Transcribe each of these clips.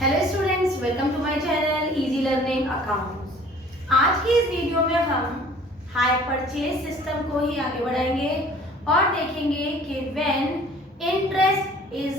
Hello students, welcome to my channel easy learning accounts. आज की इस वीडियो में हम हायर परचेज सिस्टम को ही आगे बढ़ाएंगे और देखेंगे कि when interest is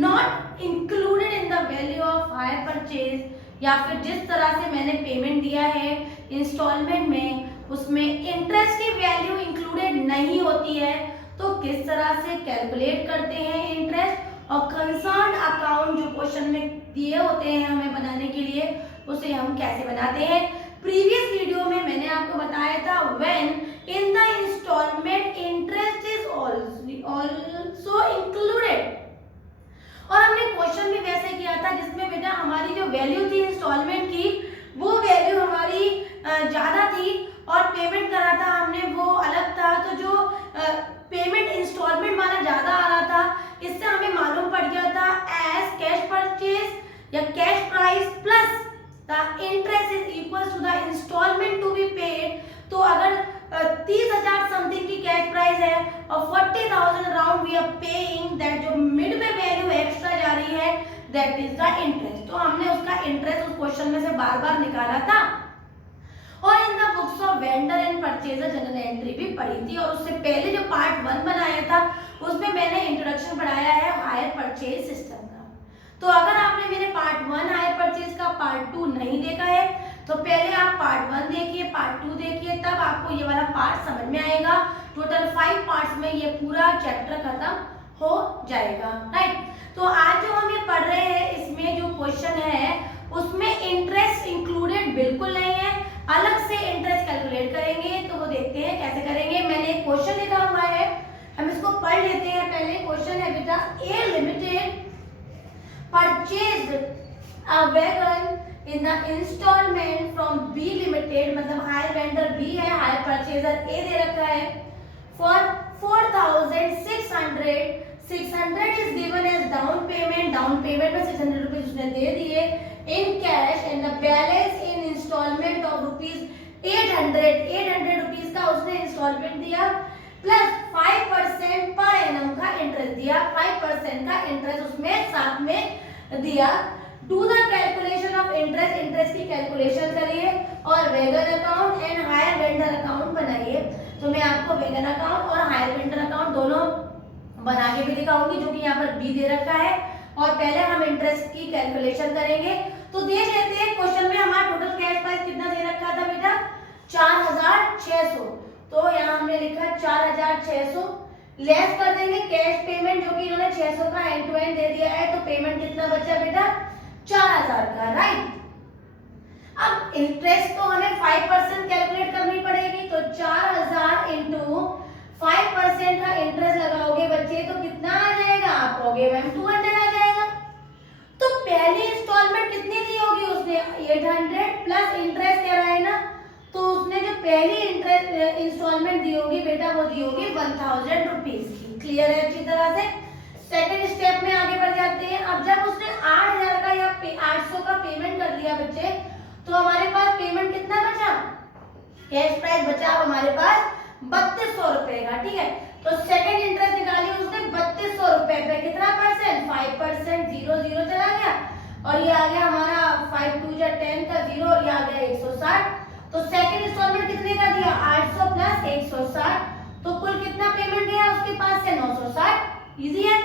not included in the value of hire purchase या फिर जिस तरह से मैंने पेमेंट दिया है इंस्टॉलमेंट में उसमें इंटरेस्ट की वैल्यू इंक्लूडेड नहीं होती है तो किस तरह से कैलकुलेट करते हैं इंटरेस्ट और कंसर्न अकाउंट जो क्वेश्चन में दिए होते हैं हमें बनाने के लिए उसे हम कैसे बनाते हैं। प्रीवियस वीडियो में मैंने आपको बताया था when in the instalment interest is also included और हमने क्वेश्चन भी वैसे किया था जिसमें बेटा हमारी जो वैल्यू थी इंस्टॉलमेंट की वो वैल्यू हमारी ज्यादा थी और पेमेंट करा था हमने वो अलग था। तो जो पेमेंट इंस्टॉलमेंट वाला ज्यादा आ रहा था इससे हमें मालूम पड़ गया था एज कैश परचेज या cash price plus the interest is equal to the instalment to be paid. तो अगर 30,000 समथिंग की कैश प्राइस है और 40,000 around we are paying that जो मिड में वैल्यू एक्स्ट्रा जा रही है दैट इज द इंटरेस्ट। तो हमने उसका इंटरेस्ट उस क्वेश्चन में से बार बार निकाला था और in the books of vendor and purchaser general entry भी पढ़ी थी। और उससे पहले जो पार्ट 1 बनाया था उसमें मैंने इंट्रोडक्शन पढ़ाया है हायर परचेज सिस्टम का। तो अगर आपने मेरे पार्ट 1 हायर परचेज का पार्ट 2 नहीं देखा है तो पहले आप पार्ट 1 देखिए, पार्ट 2 देखिए, तब आपको ये वाला पार्ट समझ में आएगा। टोटल 5 पार्ट्स में ये पूरा चैप्टर खत्म हो जाएगा, राइट। तो आज जो हम ये पढ़ रहे हैं इसमें जो क्वेश्चन है उसमें इंटरेस्ट इंक्लूडेड बिल्कुल नहीं है, अलग से इंटरेस्ट कैलकुलेट करेंगे। तो वो देखते हैं कैसे करेंगे। मैंने एक क्वेश्चन लिखा हुआ है, हम इसको पढ़ लेते हैं। पहले क्वेश्चन है बेटा, A limited purchased a wagon in the instalment from B limited, मतलब हायर वेंडर बी है, हायर परचेजर ए दे रखा है, for 4,600 600 is given as down payment. Down payment में 600 रुपीज उसने दे दिए in cash and the balance in instalment of rupees 800 rupees का उसने इंस्टॉलमेंट दिया प्लस 5% पर एनम का इंटरेस्ट दिया। 5% का इंटरेस्ट उसमें साथ में दिया। Do the calculation of interest, interest की कैलकुलेशन करिए और वेगन account and hire vendor account बनाइए। तो मैं आपको वेगन अकाउंट और हायर वेंडर अकाउंट दोनों बना के भी दिखाऊंगी जो कि यहाँ पर बी दे रखा है और पहले हम इंटरेस्ट की कैलकुलेशन करेंगे। तो देख लेते हैं क्वेश्चन में हमारा टोटल कैश प्राइस कितना दे रखा था बेटा, 4,600। तो यहाँ हमने लिखा 4,600 लेस कर देंगे कैश पेमेंट जो कि इन्होंने 600 का एंड टू एंड दे दिया है। तो पेमेंट कितना बचा बेटा, 4,000 का, राइट। अब इंटरेस्ट तो हमें 5% कैलकुलेट करनी पड़ेगी। तो 4,000 इंटू 5% का इंटरेस्ट लगाओगे बच्चे तो कितना आ जाएगा, आप कहोगे मैम 200 आ जाएगा। तो पहली इंस्टॉलमेंट कितनी दी होगी उसने, 800 प्लस इंटरेस्ट दे रहा है ना, तो उसने जो पहली इंटरेस्ट इंस्टॉलमेंट दी होगी बेटा वो दी होगी 1,000 रुपीज की। क्लियर है अच्छी तरह से। सेकंड स्टेप में आगे बढ़ जाते हैं। अब जब उसने 8,000 का या 800 का पेमेंट कर दिया बच्चे तो हमारे पास पेमेंट कितना बचा, कैश प्राइस बचा अब हमारे पास 3,200 रुपए का, ठीक है। तो सेकंड इंटरेस्ट निकाली उसने 3,200 रुपए पे कितना परसेंट, 5%, 0 0 चला गया और ये आ गया हमारा 5 2 जा 10 का 0 और ये आ गया 160। तो सेकंड इंस्टॉलमेंट कितने का दिया, 800 प्लस 160, तो कुल कितना पेमेंट गया उसके पास से, 960। इजी है।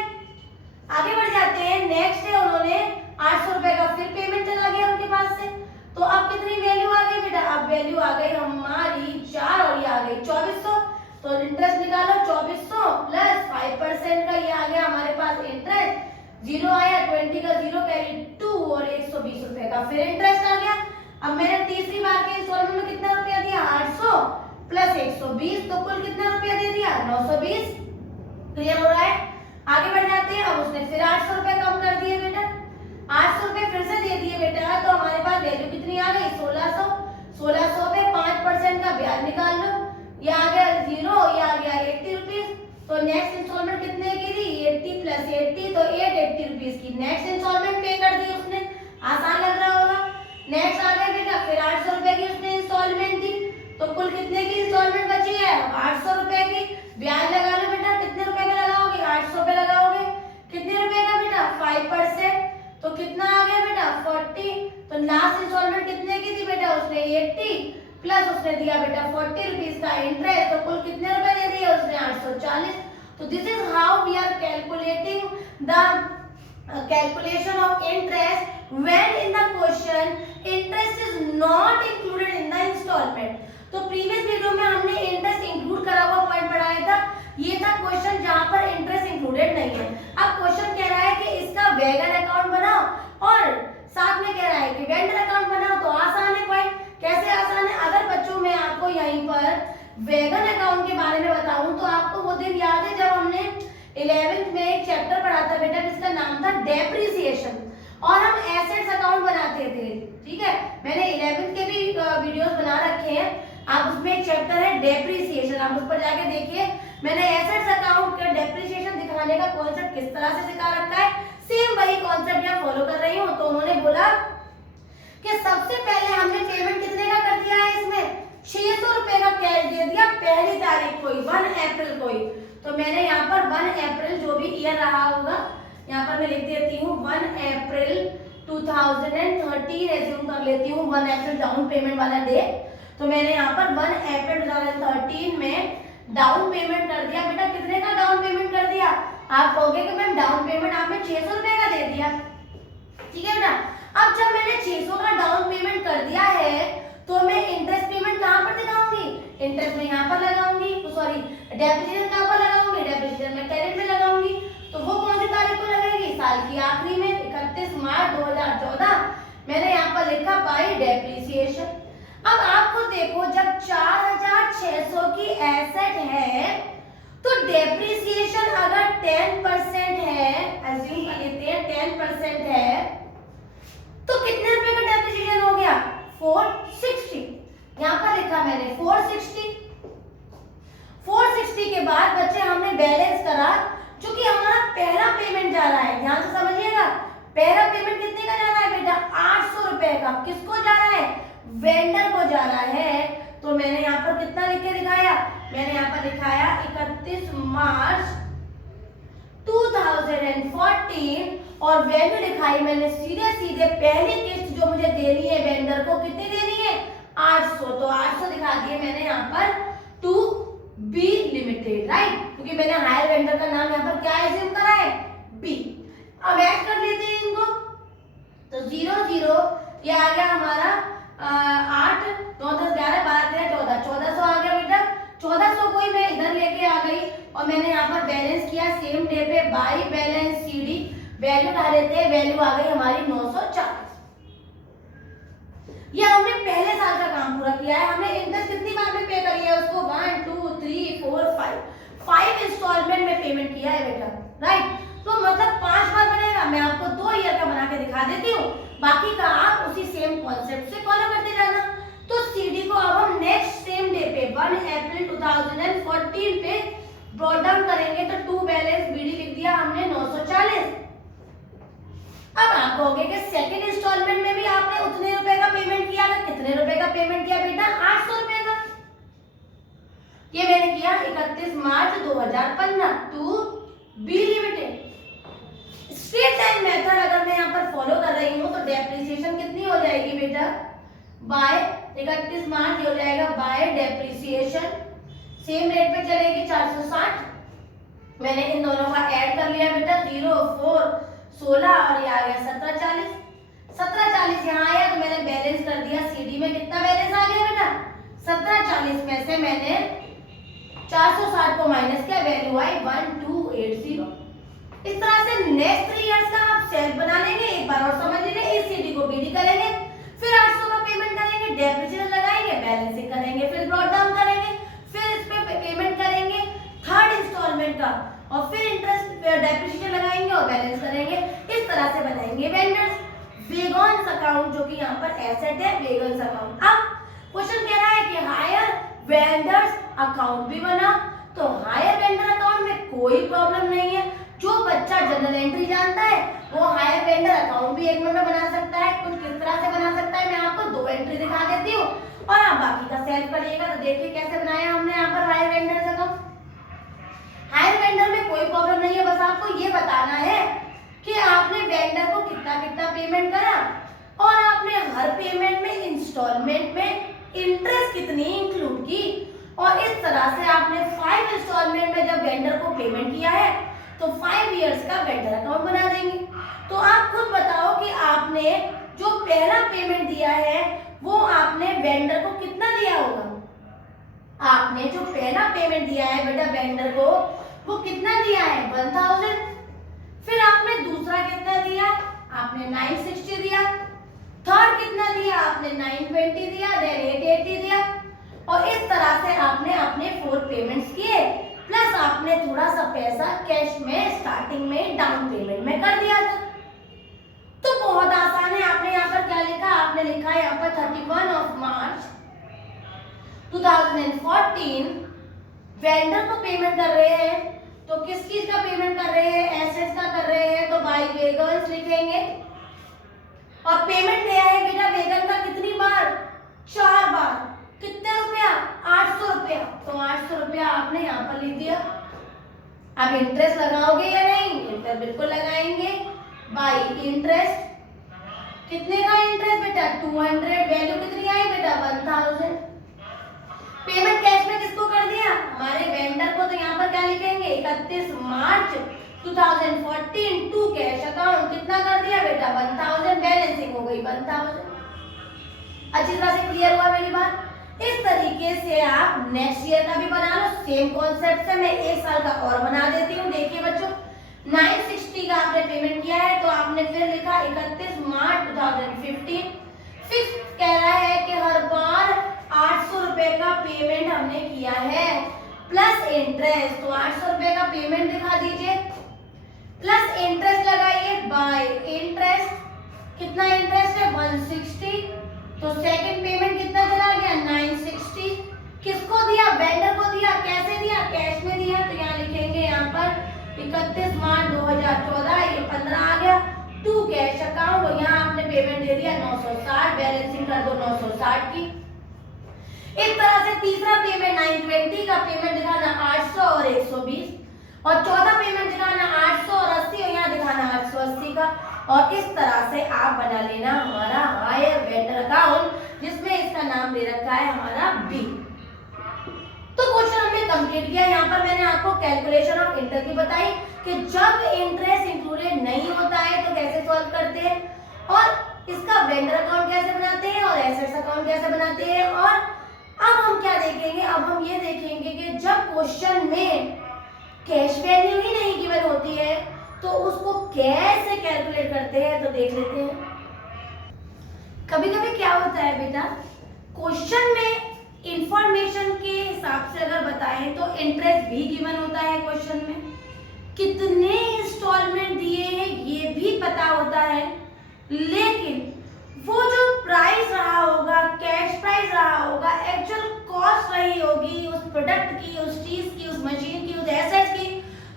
आगे बढ़ जाते हैं। नेक्स्ट है उन्होंने 800 रुपए का फिर पेमेंट चला गया उनके पास से। तो अब कितनी वैल्यू आ गई बेटा, अब वैल्यू आ गई हमारी 4 और ये आ गई 2,400। तो इंटरेस्ट निकालो 2,400 प्लस 5% का ये आ गया हमारे पास इंटरेस्ट, 0 आया, 20 का 0 कैरी 2 और 120 रुपए का फिर इंटरेस्ट आ गया। अब मैंने तीसरी बार के इंस्टॉलमेंट में कितना रुपया दिया, 800 प्लस 120, तो कुल कितना रुपया दे दिया, 920। क्लियर हो रहा है। आगे बढ़ जाते हैं। अब उसने फिर 800 रुपए कम कर दिए बेटा, 800 रुपए फिर से दे दिए बेटा। तो हमारे पास वैल्यू कितनी आ गई, 1600। 1600 पे 5% का ब्याज निकाल लो, ये आ गया 0, ये आ गया 80 रुपीज। तो नेक्स्ट इंस्टॉलमेंट कितने की थी, 80 प्लस 80 तो 880 रुपीज की नेक्स्ट इंस्टॉलमेंट पे कर दी उसने। आसान लग रहा होगा। नेक्स्ट आ गया बेटा फिर 800 रुपए की उसने इंस्टॉलमेंट दी। तो कुल कितने की इंस्टॉलमेंट बची है, 800 रुपए की। ब्याज लगा लो बेटा, कितने रुपए में लगाओगे, 800 पे लगाओगे, कितने रुपए का बेटा, 5%। तो कितना आ गया बेटा, 40, तो लास्ट इंस्टॉलमेंट कितने की थी बेटा, उसने 80 प्लस उसने दिया बेटा 40 रुपीज का इंटरेस्ट, तो कुल कितने रुपए दे दिए उसने 840। तो this is how we are calculating the calculation of interest when in the question interest is not included in the installment। तो प्रीवियस वीडियो में हमने इंटरेस्ट इंक्लूड करा हुआ पॉइंट पढ़ाया था, ये था क्वेश्चन जहां पर इंटरेस्ट इंक्लूडेड नहीं है। अब क्वेश्चन कह रहा है कि इसका वैगन अकाउंट बनाओ और साथ में कह रहा है कि वेंडर अकाउंट बनाओ, तो आसान है पॉइंट। कैसे आसान है, अगर बच्चों मैं आपको यहीं पर वैगन अकाउंट के बारे में बताऊं तो आपको वो दिन याद है जब हमने 11th में एक चैप्टर पढ़ा था बेटा जिसका नाम था डेप्रिसिएशन, और हम एसेट्स अकाउंट बनाते थे, ठीक है। मैंने 11th के भी वीडियोस बना रखे हैं, आप उसमें एक चैप्टर है डेप्रिसिएशन, आप उस पर जाके देखिए। मैंने एसेट्स अकाउंट का डेप्रिसिएशन दिखाने का कॉन्सेप्ट किस तरह से सिखा रखा है, सेम वही कॉन्सेप्ट यहाँ फॉलो कर रही हूँ। तो उन्होंने बोला कि सबसे पहले हमने पेमेंट कितने का कर दिया है, इसमें 600 रुपए का कैश दे दिया पहली तारीख को ही, 1 अप्रैल को ही। तो मैंने यहाँ पर 1 अप्रैल जो भी ईयर रहा होगा यहाँ पर मैं लिख देती हूँ 1 अप्रैल 2013 एज्यूम कर लेती हूँ, 1 अप्रैल डाउन पेमेंट वाला डे। तो मैंने यहाँ पर 1 अप्रैल 2013 में डाउन पेमेंट कर दिया। बेटा कितने का डाउन पेमेंट कर दिया, आप कहोगे कि मैम डाउन पेमेंट आपने 600 रुपए का दे दिया, ठीक है बेटा। अब जब मैंने 600 का डाउन पेमेंट कर दिया है तो मैं इंटरेस्ट पेमेंट कहाँ पर दिखाऊंगी, इंटरेस्ट में यहाँ पर लगाऊंगी, सॉरी डेप्रिसिएशन कहाँ पर लगाऊंगी, डेप्रिसिएशन में क्रेडिट में लगाऊंगी। तो वो कौन सी तारीख को लगेगी, साल की आखिरी में 31 मार्च 2014। मैंने यहाँ पर लिखा बाय डेप्रिसिएशन। अब आपको देखो जब 4600 की एसेट है तो डेप्रिसिएशन अगर 10% है, अज्यूम कर लेते हैं 10% है, तो कितने रुपए का डेप्रिसिएशन हो गया, 460। यहाँ पर लिखा मैंने 460। 460 के बाद बच्चे हमने बैलेंस करा, क्योंकि हमारा पहला पेमेंट जा रहा है, ध्यान से समझिएगा, पहला पेमेंट कितने का जा रहा है बेटा, 800 रुपए का। किसको जा रहा है, वेंडर को जा रहा है। तो मैंने यहाँ पर कितना लिख के दिखाया, मैंने यहाँ पर दिखाया 31 मार्च 2014, और वैल्यू दिखाई मैंने सीधे सीधे पहली किस्त जो मुझे देनी है वेंडर को, कितनी देनी है, 800। तो 800 दिखा दिए मैंने यहाँ पर टू बी लिमिटेड, राइट, क्योंकि मैंने हायर वेंडर का नाम यहाँ पर क्या एज्यूम करा है, बी। अब ऐड कर लेते हैं इनको, तो 0 0 ये आ गया हमारा 8 9 10 11 12 13 14, 1400 आ गया बेटा। 1400 को ही मैं इधर लेके आ गई और मैंने यहाँ पर बैलेंस किया सेम डे पे बाय बैलेंस सीडी, वैल्यू डाल लेते हैं, वैल्यू आ गई हमारी 940। ये हमने पहले साल का काम पूरा किया है। हमने इंटरेस्ट कितनी बार में पे करी है उसको, 1 2 3 4 5 इंस्टॉलमेंट में पेमेंट किया है बेटा, राइट। तो मतलब 5 बार बनेगा, मैं आपको 2 ईयर का बना के दिखा देती हूँ, बाकी का आप उसी सेम कॉन्सेप्ट से फॉलो करते जाना। तो सीडी को अब हम नेक्स्ट सेम डे पे 1 अप्रैल 2014 पे ब्रॉट डाउन करेंगे, तो टू बैलेंस बीडी लिख दिया हमने 940। अब आप कहोगे कि सेकंड इंस्टॉलमेंट में भी आपने उतने रुपए का पेमेंट किया था, कितने रुपए का पेमेंट किया बेटा, 800 रुपए का। ये मैंने किया 31 March 2015 to be limited. Straight line method अगर मैं यहाँ पर फॉलो कर रही हूँ तो डेप्रिसिएशन कितनी हो जाएगी बेटा, बाय 31 मार्च हो जाएगा बाय डेप्रिसिएशन, सेम रेट पे चलेगी 460। मैंने इन दोनों का ऐड कर लिया बेटा, 0 4 16 और ये आ गया 1740। 1740 यहाँ आया तो मैंने बैलेंस कर दिया, सीडी में कितना बैलेंस आ गया बेटा, 1740 में से मैंने 460 को माइनस किया, वैल्यू आई 1280। इस तरह से नेक्स्ट 3 इयर्स का आप सेल्फ बना लेंगे। एक बार और समझ लीजिए, इस सीडी को बीडी करेंगे, फिर 800 का पेमेंट करेंगे, डेप्रिसिएशन लगाएंगे, बैलेंसिंग करेंगे, फिर ब्रॉट डाउन करेंगे, फिर इस पे पेमेंट करेंगे थर्ड इंस्टॉलमेंट का, और फिर इंटरेस्ट डेप्रिसिएशन लगाएंगे और बैलेंस करेंगे। इस तरह से बनाएंगे वेंडर्स वेगन्स अकाउंट, जो कि यहाँ पर एसेट है वेगन्स अकाउंट। अब क्वेश्चन कह रहा है कि हायर वेंडर्स अकाउंट भी बना, तो हायर वेंडर अकाउंट में कोई प्रॉब्लम नहीं है। जो बच्चा जनरल एंट्री जानता है वो हायर वेंडर अकाउंट भी 1 मिनट में बना सकता है। कुछ किस तरह से बना सकता है, मैं आपको 2 एंट्री दिखा देती हूँ और आप बाकी का सेल्फ करिएगा। तो देखिए कैसे बनाया हमने यहाँ पर hire vendors account. Hire vendor में कोई प्रॉब्लम नहीं है, बस आपको ये बताना है कि आपने वेंडर को कितना कितना पेमेंट करा आपने हर पेमेंट में इंस्टॉलमेंट में इंटरेस्ट कितनी इंक्लूड की, और इस तरह से आपने 5 इंस्टॉलमेंट में जब वेंडर को पेमेंट किया है तो 5 इयर्स का वेंडर अकाउंट बना देंगे। तो आप खुद बताओ कि आपने जो पहला पेमेंट दिया है वो आपने वेंडर को कितना दिया होगा। आपने जो पहला पेमेंट दिया है बेटा वेंडर को वो कितना दिया है 1000। फिर आपने दूसरा कितना दिया, आपने 960 दिया। थर्ड कितना दिया, आपने 920 दिया, देन 880 दिया। और इस तरह से आपने अपने 4 पेमेंट्स किए, प्लस आपने थोड़ा सा पैसा कैश में स्टार्टिंग में डाउन पेमेंट में कर दिया था। तो बहुत आसान है। आपने यहाँ पर क्या लिखा, आपने लिखा है यहाँ पर 31 मार्च 2014 वेंडर को पेमेंट कर रहे हैं। तो किस चीज का पेमेंट कर रहे हैं, एसेट्स का कर रहे हैं, तो बाय वेगन्स लिखेंगे। और पेमेंट दिया है बेटा वेगन का कितनी बार, 4 बार। कितने रुपया, 800 रुपया। तो 800 रुपया आपने यहाँ पर लिख दिया। अब इंटरेस्ट लगाओगे या नहीं, इंटरेस्ट बिल्कुल लगाएंगे। बाय इंटरेस्ट, कितने का इंटरेस्ट बेटा 200, वैल्यू कितनी आई बेटा 1000। पेमेंट कैश में किसको कर दिया, हमारे वेंडर को। तो यहाँ पर क्या लिखेंगे 31 मार्च 2014 टू कैश अकाउंट, कितना कर दिया बेटा 1000, बैलेंसिंग हो गई 1000। अच्छी तरह से क्लियर हुआ मेरी बात। इस तरीके से आप नेक्स्ट ईयर का भी बना लो। सेम कॉन्सेप्ट से मैं 1 साल का और बना देती हूँ। देखिए बच्चों 960 का आपने पेमेंट किया है, तो आपने फिर लिखा 31 मार्च 2015। फिक्स कह रहा है कि हर बार 800 रुपए का पेमेंट हमने किया है प्लस इंटरेस्ट। तो 800 रुपए का पेमेंट दिखा दीजिए, प्लस इंटरेस्ट लगाइए बाय इंटरेस्ट। कितना इंटरेस्ट है 160। तो सेकंड पेमेंट कितना चला गया 960। किसको दिया, वेंडर को दिया। कैसे दिया, कैश में दिया। तो यहाँ लिखेंगे यहाँ पर 31 मार्च 2014, ये 15 आ गया टू कैश अकाउंट। और यहाँ आपने पेमेंट दे दिया 960, बैलेंसिंग कर दो 960 की। इस तरह से तीसरा पेमेंट 920 का पेमेंट दिखाना 800 और 120, और चौथा पेमेंट दिखाना 800 और 80, और यहाँ दिखाना 880 का। और इस तरह से आप बना लेना हमारा हायर वेंडर अकाउंट, जिसमें इसका नाम दे रखा है हमारा बी। तो क्वेश्चन हमने कंप्लीट किया। यहाँ पर मैंने आपको कैलकुलेशन ऑफ इंटरेस्ट की बताई कि जब इंटरेस्ट इंक्लूडेड नहीं होता है तो कैसे सॉल्व करते हैं, और इसका वेंडर अकाउंट कैसे बनाते हैं, और एसेट्स अकाउंट कैसे बनाते हैं। और अब हम क्या देखेंगे, अब हम ये देखेंगे कि जब क्वेश्चन में कैश वैल्यू ही नहीं गिवन होती है तो उसको कैसे कैलकुलेट करते हैं, तो देख लेते हैं। कभी कभी क्या होता है बेटा, क्वेश्चन में इंफॉर्मेशन के हिसाब से अगर बताएं तो इंटरेस्ट भी गिवन होता है क्वेश्चन में, कितने इंस्टॉलमेंट दिए हैं ये भी पता होता है, लेकिन वो जो प्राइस रहा होगा, कैश प्राइस रहा होगा, एक्चुअल कॉस्ट रही होगी उस प्रोडक्ट की, उस चीज की, उस मशीन की, उस एसेट्स की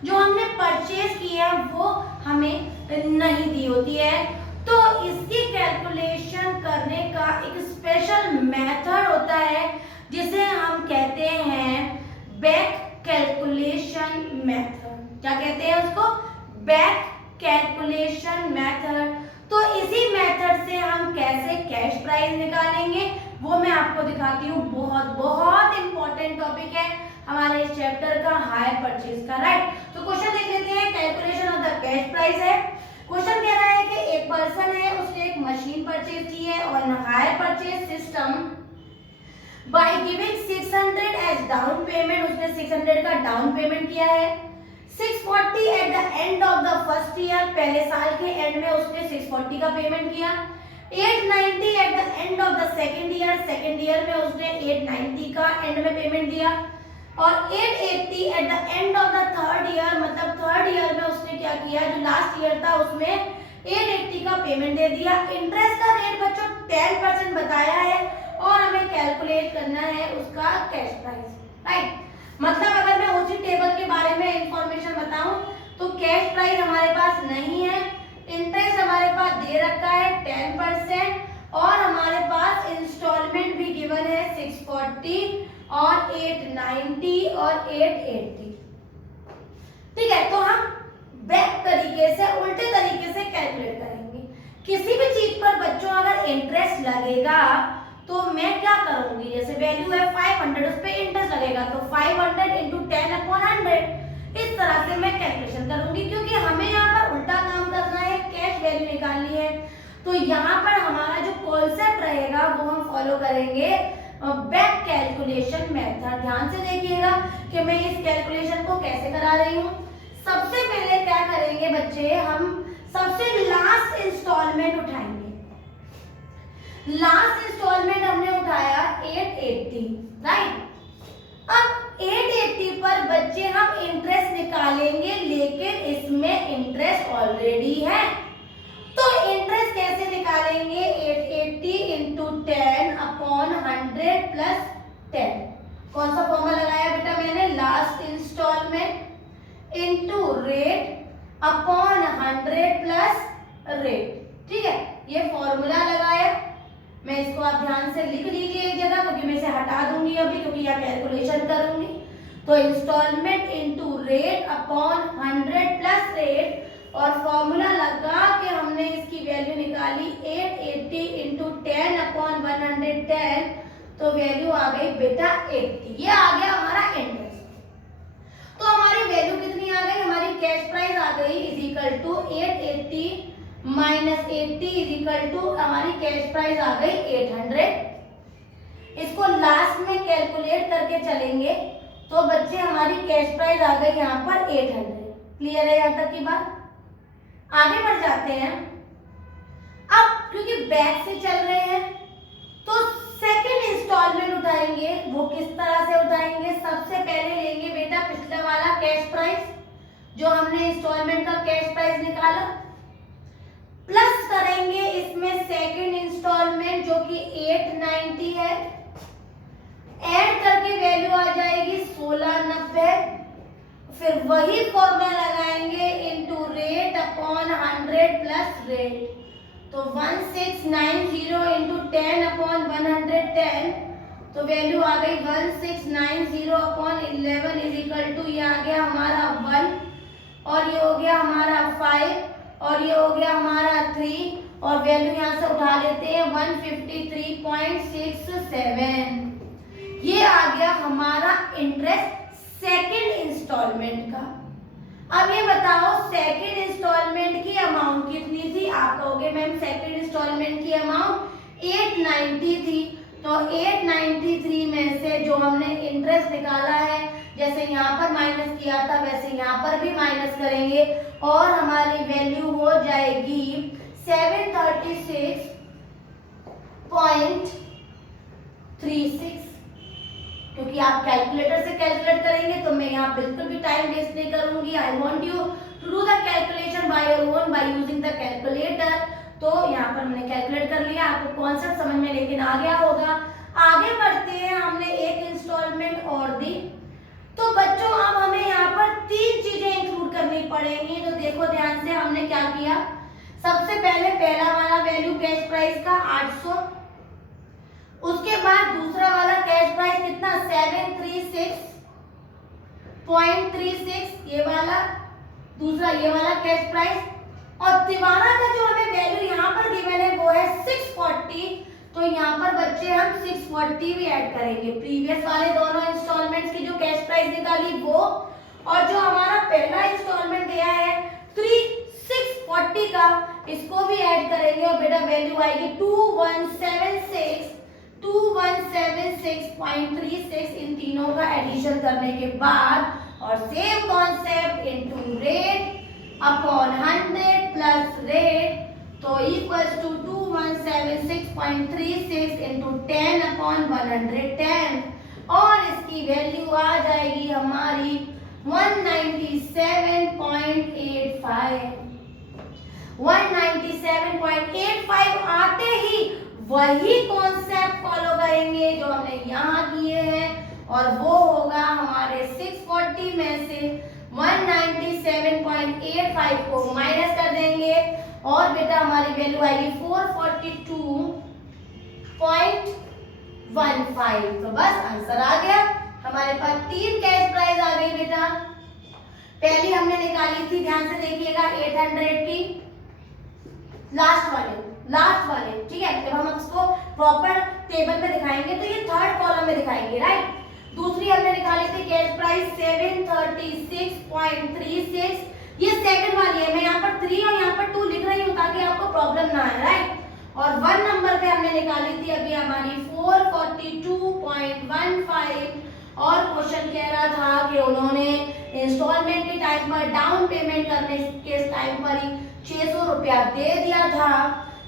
जो हमने परचेज की है, वो हमें नहीं दी होती है। तो इसकी कैलकुलेशन करने का एक स्पेशल मेथड होता है जिसे हम कहते हैं बैक कैलकुलेशन मेथड। क्या कहते हैं उसको, बैक कैलकुलेशन मेथड। तो इसी मेथड से हम कैसे कैश प्राइस निकालेंगे वो मैं आपको दिखाती हूँ। बहुत बहुत इंपॉर्टेंट टॉपिक है हमारे इस चैप्टर का, हायर परचेज का, राइट। तो क्वेश्चन देख लेते हैं। Calculation of the cash price है। क्वेश्चन कह रहा है कि एक पर्सन है, उसने एक मशीन परचेज की है और hire purchase system by giving 600 as down payment. उसने 600 का डाउन पेमेंट किया है। 640 at the end of the first year, पहले साल के एंड में उसने 640 का पेमेंट किया। 890 eight the end of the second year में उसने 890 का एंड में पेमेंट दिया। और 880 eight the end of the third year, मतलब थर्ड ईयर में उसने क्या किया, जो लास्ट ईयर था उसमें 880 का पेमेंट दे दिया। इंटरेस्ट का रेट बच्चों 10% बताया है और हमें कैलकुलेट करना है उसका कैश प्राइस, राइट। मतलब अगर मैं उसी टेबल के बारे में इंफॉर्मेशन बताऊं तो कैश प्राइस हमारे पास नहीं है, इंटरेस्ट हमारे पास दे रखा है 10% और हमारे पास इंस्टॉलमेंट भी गिवन है 640 और 890 और 880। ठीक है, तो हम बैक तरीके से, उल्टे तरीके से कैलकुलेट करेंगे। किसी भी चीज पर बच्चों अगर पर इंटरेस्ट लगेगा तो मैं क्या करूंगी, जैसे वैल्यू है 500 उस पे इंटरेस्ट लगेगा तो 500 इंटू 10/100 इस तरह से मैं कैलकुलेशन करूंगी, क्योंकि हमें यहाँ पर उल्टा काम करना है, कैश वैल्यू निकालनी है। तो यहाँ पर हमारा जो कॉन्सेप्ट रहेगा वो हम फॉलो करेंगे बैक कैलकुलेशन मेथड। ध्यान से देखिएगा कि मैं इस कैलकुलेशन को कैसे करा रही हूँ। सबसे पहले क्या करेंगे बच्चे, हम सबसे लास्ट इंस्टॉलमेंट उठाएंगे। लास्ट इंस्टॉलमेंट हमने उठाया 880, राइट। अब 880 पर बच्चे हम इंटरेस्ट निकालेंगे, लेकिन इसमें इंटरेस्ट ऑलरेडी है, तो इंटरेस्ट कैसे निकालेंगे, 880 इंटू 10/100 प्लस 10। कौन सा फॉर्मूला लगाया बेटा मैंने, last instalment into rate upon 100 plus rate. ठीक है, ये फॉर्मूला लगाया। मैं इसको आप ध्यान से लिख लीजिए एक जगह, क्योंकि मैं इसे हटा दूंगी अभी, क्योंकि यह कैलकुलेशन करूंगी। तो instalment into rate upon 100 plus rate, और फॉर्मूला लगा के हमने इसकी वैल्यू निकाली 880 इंटू 10/110, तो वैल्यू आ गई बेटा 80। ये आ गया हमारा इंटरेस्ट। तो हमारी वैल्यू कितनी आ गई, हमारी कैश प्राइस आ गई is equal to 880 minus 80 is equal to हमारी कैश प्राइस आ गई 800। इसको लास्ट में कैलकुलेट करके चलेंगे तो बच्चे हमारी कैश प्राइस आ गई यहाँ पर 800। क्लियर है यहाँ तक की बात। आगे बढ़ जाते हैं। अब क्योंकि बैक से चल रहे हैं तो सेकंड इंस्टॉलमेंट उठाएंगे। वो किस तरह से उठाएंगे, सबसे पहले लेंगे बेटा पिछला वाला कैश प्राइस जो हमने इंस्टॉलमेंट का कैश प्राइस निकाला, प्लस करेंगे इसमें सेकंड इंस्टॉलमेंट जो कि 890 है, ऐड करके वैल्यू आ जाएगी 1690। फिर वही फॉर्मूला लगाएंगे into rate upon 100 plus rate, तो 1690 इंटू 10/110, तो वैल्यू आ गई 1690 अपॉन 11 इज इक्वल टू, ये आ गया हमारा 1, और ये हो गया हमारा 5, और ये हो गया हमारा 3, और वैल्यू यहाँ से उठा लेते हैं 153.67। ये आ गया हमारा इंटरेस्ट सेकंड इंस्टॉलमेंट का। अब ये बताओ सेकंड इंस्टॉलमेंट की अमाउंट कितनी थी। आप कहोगे मैम सेकंड इंस्टॉलमेंट की अमाउंट 890 थी, तो 893 में से जो हमने इंटरेस्ट निकाला है, जैसे यहाँ पर माइनस किया था वैसे यहाँ पर भी माइनस करेंगे, और हमारी वैल्यू हो जाएगी 736.36। क्योंकि आप कैलकुलेटर से कैलकुलेट करेंगे तो मैं यहाँ बिल्कुल भी टाइम वेस्ट नहीं करूंगी। I want you to do the calculation by your own by using the calculator. तो यहाँ पर हमने कैलकुलेट कर लिया, आपको कॉन्सेप्ट समझ में लेकिन आ गया होगा। आगे बढ़ते हैं, हमने एक इंस्टॉलमेंट और दी, तो बच्चों अब हमें यहाँ पर 3 चीजें इंक्लूड करनी पड़ेंगी। तो देखो ध्यान से, हमने क्या किया, सबसे पहले पहला वाला वैल्यू कैश प्राइस का 800, उसके बाद दूसरा वाला कैश प्राइस कितना 736.36, ये वाला दूसरा, ये वाला कैश प्राइस, और तिवारा का जो हमें वैल्यू यहाँ पर गिवन है वो है 640, तो यहाँ पर बच्चे हम 640 भी ऐड करेंगे। प्रीवियस वाले दोनों इंस्टॉलमेंट्स की जो कैश प्राइस निकाली वो, और जो हमारा पहला इंस्टॉलमेंट दिया है 640 का, इसको भी ऐड करेंगे, और बेटा वैल्यू आएगी 2176.36। इन तीनों का एडिशन करने के बाद, और same concept into rate upon 100 plus rate, तो इक्वल्स टू 2176.36 इंटू 10/110, और इसकी वैल्यू आ जाएगी हमारी 197.85। 197.85 आते ही वही कॉन्सेप्ट फॉलो करेंगे जो हमने यहाँ किए हैं, और वो होगा हमारे 640 में से 197.85 को माइनस कर देंगे, और बेटा हमारी वैल्यू आएगी 442.15। तो बस आंसर आ गया। हमारे पास 3 कैश प्राइस आ गई बेटा। पहली हमने निकाली थी, ध्यान से देखिएगा, 800 की, लास्ट वाले, ठीक है। जब हम पे दिखाएंगे तो ये थर्ड कॉलम में दिखाएंगे, राइट। दूसरी हमने निकाली थी कैश प्राइस 736.36, ये सेकंड वाली है। मैं यहाँ पर 3 और यहाँ पर 2 लिख रही हूँ ताकि आपको प्रॉब्लम ना आए, राइट। और 1 नंबर पे हमने निकाली थी अभी हमारी 442.15, और क्वेश्चन कह रहा था कि उन्होंने इंस्टॉलमेंट के टाइम पर डाउन पेमेंट करने के टाइम पर ही 600 रुपया दे दिया था।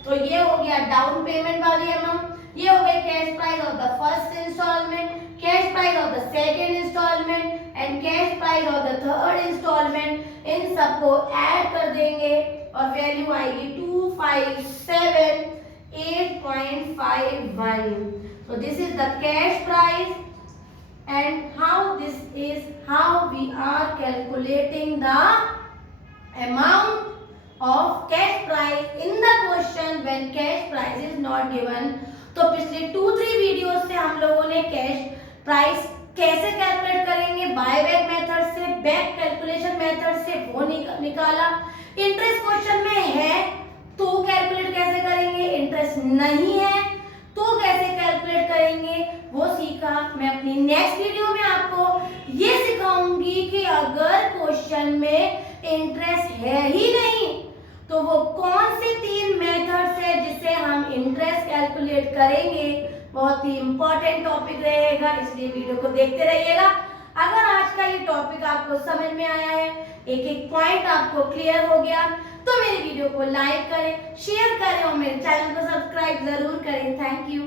तो ये हो गया डाउन पेमेंट वाली अमाउंट, ये हो गई cash price of the first instalment, cash price of the second instalment and cash price of the third instalment. इन सबको ऐड कर देंगे और वैल्यू आएगी 2578.51। So this is the cash price, and how we are calculating the amount of cash price in the question when cash price is not given। तो पिछले 2-3 video से हम लोगों ने कैश प्राइस कैसे कैलकुलेट करेंगे, बाय बैक मेथड से, back calculation method से वो निकाला। इंटरेस्ट क्वेश्चन में है तो कैलकुलेट कैसे करेंगे, इंटरेस्ट नहीं है तो कैसे कैलकुलेट करेंगे, वो सीखा। मैं अपनी नेक्स्ट वीडियो में आपको ये सिखाऊंगी कि अगर क्वेश्चन में इंटरेस्ट है ही नहीं तो वो कौन सी 3 मेथड्स है जिससे हम इंटरेस्ट कैलकुलेट करेंगे। बहुत ही इंपॉर्टेंट टॉपिक रहेगा, इसलिए वीडियो को देखते रहिएगा। अगर आज का ये टॉपिक आपको समझ में आया है, एक एक पॉइंट आपको क्लियर हो गया, तो मेरी वीडियो को लाइक करें, शेयर करें और मेरे चैनल को सब्सक्राइब जरूर करें। Thank you.